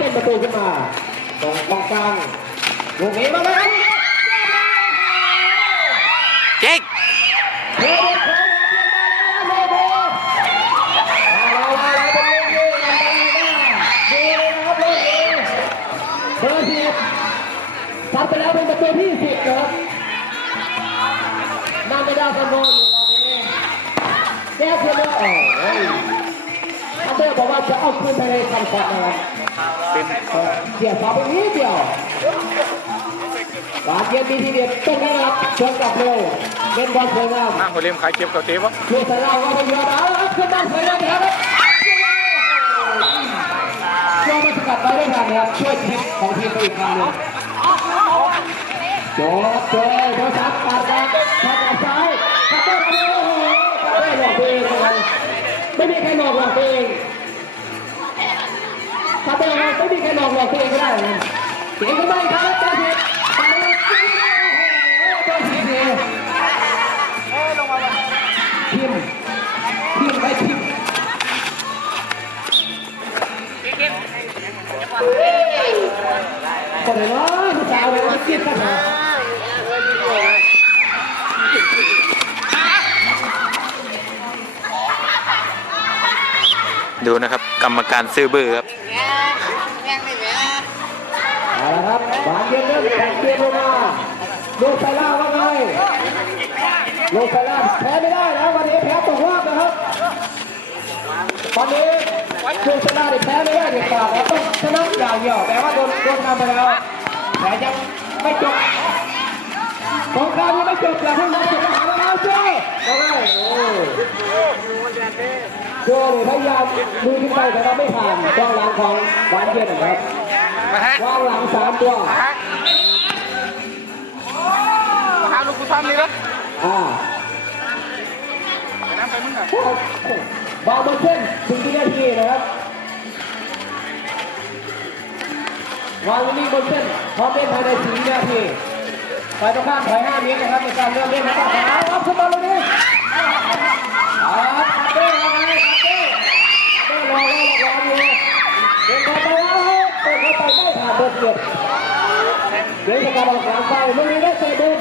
เป็นประตูขึ้นมาตรงกองกลางลูกนี้มาเลยเจ๊กเฮ้ยโค้งมาเปลี่ยนมาแล้วโมโมมาแล้วมาแล้วเป็นลูกนี้อันตรายมากดูเลยนะครับลูกนี้เบอร์สิบซัดไปแล้วเป็นประตูที่สิบนะครับนาไม่ได้สมบูรณ์อยู่ตอนนี้แก้เพื่อนแล้วโอ้ยอัน เดอร์บอกว่าจะเอาคืนไปในคำขวัญนะครับเป็นเกี่ยวสาวไปนิดเดียวบาดเจ็บมีทีเด็ดตรงนี้นะครับเชิญกลับเร็วเป็นบอลสวยงามห้างหัวเล่มขายเก็บเก่าเทปะลูกสายเราก็ไปเยอะนะขึ้นมาสวยงามครับช่วยมาสกัดไว้ได้ทันนะครับช่วยทีมของทีมไปอีกครั้งหนึงโจบโจบโจบซับตัดกันทางออกซ้าย ไม่มีใครหลอกหลอกตัวเองขับได้ไม่มีใครหลอกหลอกตัวเองก็ได้นะเก่งขึ้นมาอีกครั้งเจ้าผิดไปเลยโอ้โหเจ้เนี่ยพิมพิมไปพิมพ์ก็เลยว่าผู้สาวเลยว่าคิดกันนะ ดูนะครับกรรมการซื้อเบอร์ครับเอาละครับหวานเย็นเริ่มแข่งเกมลงมาโลไซล่าว่าไงโลไซล่าแพ้ไม่ได้นะวันนี้แพ้ตกรอบนะครับตอนนี้โลไซล่าเนี่ยแพ้ไม่ได้เด็ดขาดแล้วต้องชนะอย่างเดียวแต่ว่าโดนโดนนำไปแล้วแต่ยังไม่จบสงครามยังไม่จบอย่าเพิ่งนับจบหาแล้วช่วยเอาไงโอ้โจ้เลยพยายามมือขึ้นไปแต่ว่าไม่ผ่านกองหลังของหวานเย็นนะครับมาฮะวางหลังสามตัวมาฮะมาหาลูกกูทำนี่นะอ่าไปน้ำไปมึงอะบอลบนเส้นถึงที่นาทีนะครับวางลูกนี้บนเส้นพร้อมเล่นภายในสี่วินาทีไปตรงข้ามถอยห้าเมตรนะครับในการเริ่มเล่นนะครับเอาขึ้นมาลูกนี้ เป็นไปแล้วเปิเขาไปไม่ถึงเดินยวจะการออกหลัไปไม่มีได้เตะบุญ